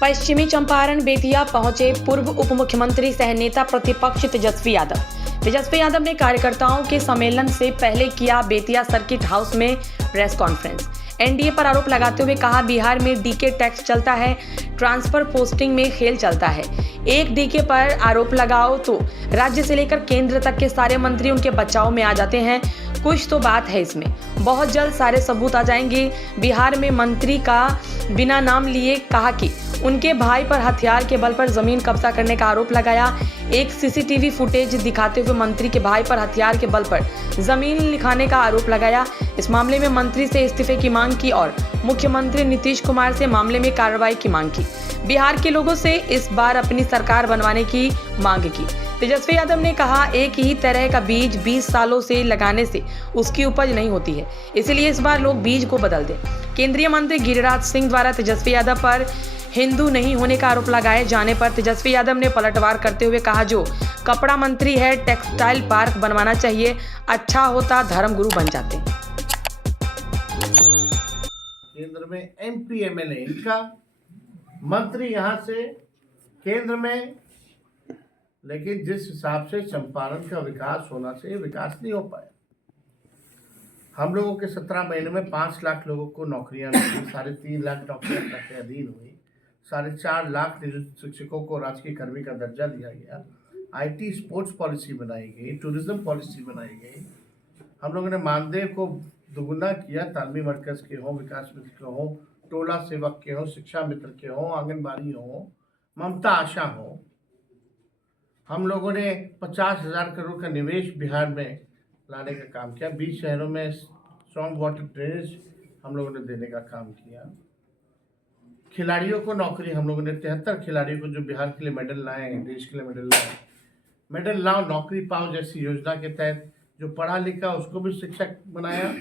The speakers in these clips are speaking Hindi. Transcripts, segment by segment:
पश्चिमी चंपारण बेतिया पहुंचे पूर्व उप मुख्यमंत्री सह नेता प्रतिपक्ष तेजस्वी यादव। तेजस्वी यादव ने कार्यकर्ताओं के सम्मेलन से पहले किया बेतिया सर्किट हाउस में प्रेस कॉन्फ्रेंस। एनडीए पर आरोप लगाते हुए कहा, बिहार में डीके टैक्स चलता है, ट्रांसफर पोस्टिंग में खेल चलता है। एक डीके पर आरोप लगाओ तो राज्य से लेकर केंद्र तक के सारे मंत्री उनके बचाव में आ जाते हैं। कुछ तो बात है इसमें, बहुत जल्द सारे सबूत आ जाएंगे। बिहार में मंत्री का बिना नाम लिए कहा कि उनके भाई पर हथियार के बल पर जमीन कब्जा करने का आरोप लगाया। एक सीसीटीवी फुटेज दिखाते हुए मंत्री के भाई पर हथियार के बल पर जमीन लिखाने का आरोप लगाया। इस मामले में मंत्री से इस्तीफे की मांग की और मुख्यमंत्री नीतीश कुमार से मामले में कार्रवाई की मांग की। बिहार के लोगों से इस बार अपनी सरकार बनवाने की मांग की। तेजस्वी यादव ने कहा, एक ही तरह का बीज 20 सालों से लगाने से उसकी उपज नहीं होती है, इसलिए इस बार लोग बीज को बदल दें। केंद्रीय मंत्री गिरिराज सिंह द्वारा तेजस्वी यादव पर हिंदू नहीं होने का आरोप लगाए जाने पर तेजस्वी यादव ने पलटवार करते हुए कहा, जो कपड़ा मंत्री है टेक्सटाइल पार्क बनवाना चाहिए, अच्छा होता धर्मगुरु बन जाते। केंद्र में एमपी एमएलए इनका, मंत्री यहाँ से केंद्र में, लेकिन जिस हिसाब से चंपारण का विकास होना चाहिए विकास नहीं हो पाया। हम लोगों के 17 महीने में 5 लाख लोगों को नौकरियां मिली, 3.5 लाख नौकरियां के अधीन हुई, 4.5 लाख नियोजित शिक्षकों को राजकीय कर्मी का दर्जा दिया गया, आईटी स्पोर्ट्स पॉलिसी बनाई गई, टूरिज्म पॉलिसी बनाई गई। हम लोगों ने मानदेय को दुगुना किया, तालमी मरकज के हों, विकास मित्र के हों, टोला सेवक के हों, शिक्षा मित्र के हों, आंगनबाड़ी हों, ममता आशा हो। हम लोगों ने 50,000 करोड़ का निवेश बिहार में लाने का काम किया। 20 शहरों में स्ट्रॉन्ग वाटर ड्रेनेज हम लोगों ने देने का काम किया। खिलाड़ियों को नौकरी, हम लोगों ने 73 खिलाड़ियों को जो बिहार के लिए मेडल लाए, देश के लिए मेडल लाए, मेडल लाओ नौकरी पाओ जैसी योजना के तहत जो पढ़ा लिखा उसको भी शिक्षक बनाया,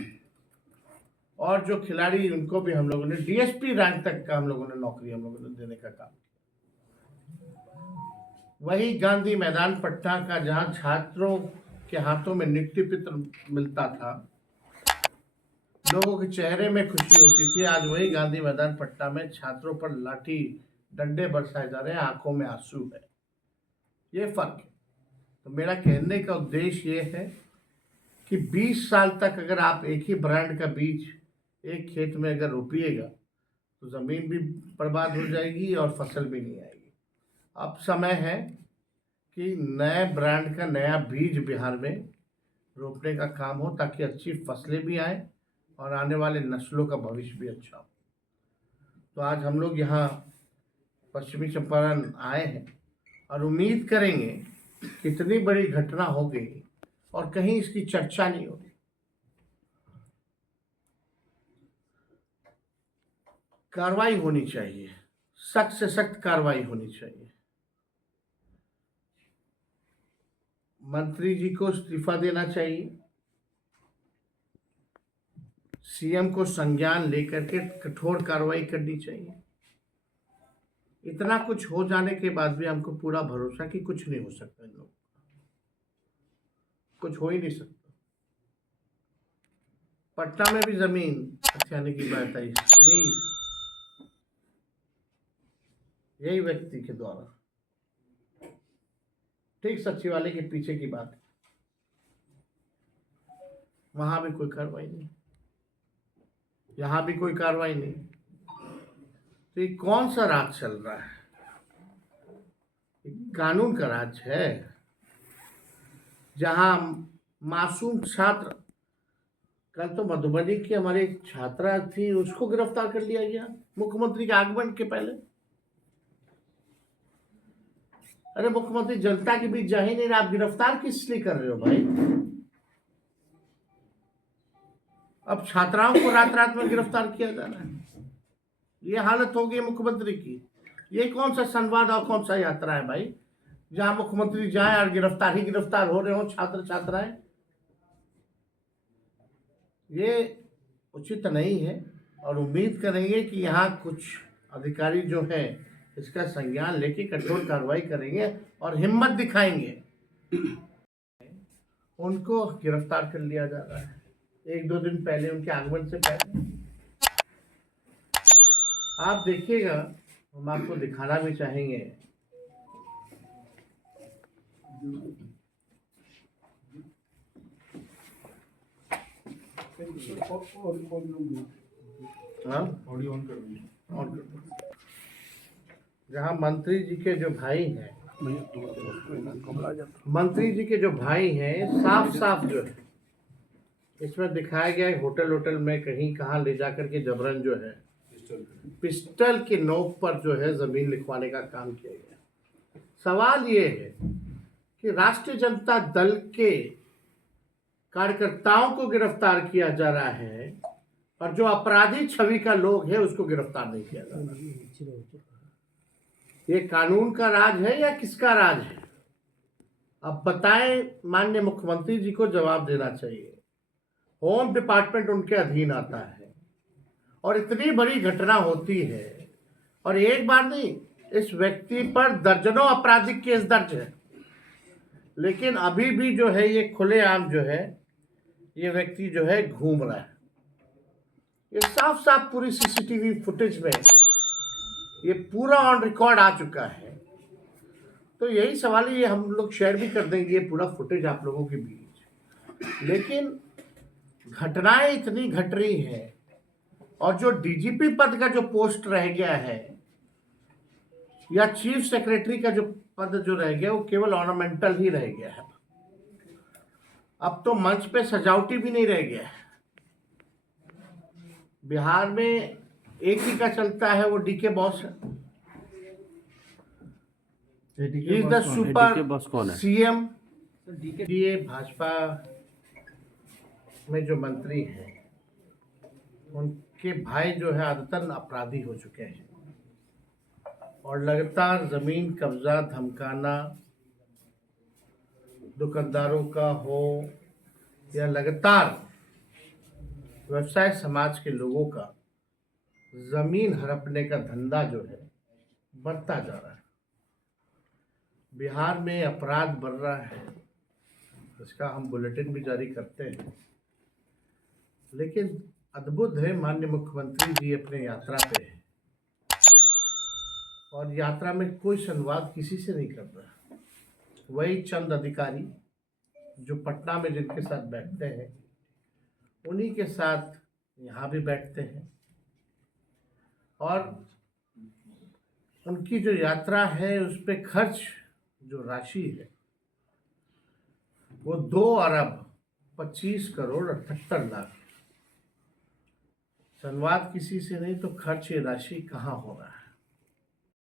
और जो खिलाड़ी उनको भी हम लोगों ने डीएसपी रैंक तक का हम लोगों ने नौकरी हम लोगों ने देने का काम किया। वही गांधी मैदान पट्टा का, जहां छात्रों के हाथों में नियुक्ति पत्र मिलता था, लोगों के चेहरे में खुशी होती थी, आज वही गांधी मैदान पट्टा में छात्रों पर लाठी डंडे बरसाए जा रहे हैं, आंखों में आंसू है। ये फर्क है। तो मेरा कहने का उद्देश्य ये है कि 20 साल तक अगर आप एक ही ब्रांड का बीज एक खेत में अगर रोपिएगा तो ज़मीन भी बर्बाद हो जाएगी और फसल भी नहीं आएगी। अब समय है कि नए ब्रांड का नया बीज बिहार में रोपने का काम हो, ताकि अच्छी फसलें भी आए और आने वाले नस्लों का भविष्य भी अच्छा हो। तो आज हम लोग यहाँ पश्चिमी चंपारण आए हैं और उम्मीद करेंगे कि इतनी बड़ी घटना हो गई और कहीं इसकी चर्चा नहीं होगी। कार्रवाई होनी चाहिए, सख्त से सख्त कार्रवाई होनी चाहिए। मंत्री जी को इस्तीफा देना चाहिए, सीएम को संज्ञान लेकर के कठोर कार्रवाई करनी चाहिए। इतना कुछ हो जाने के बाद भी हमको पूरा भरोसा कि कुछ नहीं हो सकता, इन लोगों कुछ हो ही नहीं सकता। पटना में भी जमीन हथियाने की बात आई, यही व्यक्ति के द्वारा, ठीक सचिवालय के पीछे की बात है, वहां भी कोई कार्रवाई नहीं, यहां भी कोई कार्रवाई नहीं। तो ये कौन सा राज चल रहा है? कानून का राज है, जहां मासूम छात्र, कल तो मधुबनी की हमारी एक छात्रा थी, उसको गिरफ्तार कर लिया गया मुख्यमंत्री के आगमन के पहले। अरे मुख्यमंत्री जनता के बीच जा ही नहीं रहे, आप गिरफ्तार किस लिए कर रहे हो भाई? अब छात्राओं को रात रात में गिरफ्तार किया जा रहा है। ये हालत हो गई मुख्यमंत्री की। ये कौन सा संवाद और कौन सा यात्रा है भाई, जहां मुख्यमंत्री जाए और गिरफ्तार ही गिरफ्तार हो रहे हो छात्र छात्राएं? ये उचित नहीं है और उम्मीद करेंगे कि यहाँ कुछ अधिकारी जो है इसका संज्ञान लेके कठोर कार्रवाई करेंगे और हिम्मत दिखाएंगे। उनको गिरफ्तार कर लिया जा रहा है 1-2 दिन पहले, उनके आगमन से पहले। आप देखिएगा हम आपको दिखाना भी चाहेंगे। हाँ, ऑडियो ऑन कर दीजिए। और जहाँ मंत्री जी के जो भाई हैं, मंत्री जी के जो भाई हैं, साफ साफ जो है इसमें दिखाया गया है, होटल में कहीं कहाँ ले जाकर के जबरन जो है पिस्टल के नोक पर जो है जमीन लिखवाने का काम किया गया। सवाल ये है कि राष्ट्रीय जनता दल के कार्यकर्ताओं को गिरफ्तार किया जा रहा है और जो अपराधी छवि का लोग है उसको गिरफ्तार नहीं किया जा रहा। ये कानून का राज है या किसका राज है? अब बताएं, माननीय मुख्यमंत्री जी को जवाब देना चाहिए। होम डिपार्टमेंट उनके अधीन आता है और इतनी बड़ी घटना होती है और एक बार नहीं, इस व्यक्ति पर दर्जनों आपराधिक केस दर्ज है, लेकिन अभी भी जो है ये खुलेआम जो है ये व्यक्ति जो है घूम रहा है। ये साफ साफ पूरी सीसीटीवी फुटेज में ये पूरा ऑन रिकॉर्ड आ चुका है। तो यही सवाल है, ये हम लोग शेयर भी कर देंगे ये पूरा फुटेज आप लोगों के बीच। लेकिन घटनाएं इतनी घट रही हैं और जो डीजीपी पद का जो पोस्ट रह गया है या चीफ सेक्रेटरी का जो पद जो रह गया वो केवल ऑर्नामेंटल ही रह गया है। अब तो मंच पे सजावटी भी नहीं रह गया है। बिहार में एक ही का चलता है, वो डीके बॉस है। Is the super CM. ये भाजपा में जो मंत्री हैं उनके भाई जो है आदतन अपराधी हो चुके हैं और लगातार जमीन कब्जा धमकाना दुकानदारों का हो या लगातार व्यवसाय समाज के लोगों का जमीन हड़पने का धंधा जो है बढ़ता जा रहा है। बिहार में अपराध बढ़ रहा है, इसका हम बुलेटिन भी जारी करते हैं। लेकिन अद्भुत है, माननीय मुख्यमंत्री जी अपने यात्रा पे हैं और यात्रा में कोई संवाद किसी से नहीं कर रहा। वही चंद अधिकारी जो पटना में जिनके साथ बैठते हैं उन्हीं के साथ यहाँ भी बैठते हैं और उनकी जो यात्रा है उस पर खर्च जो राशि है वो 2,25,78,00,000। संवाद किसी से नहीं तो खर्च ये राशि कहाँ हो रहा है?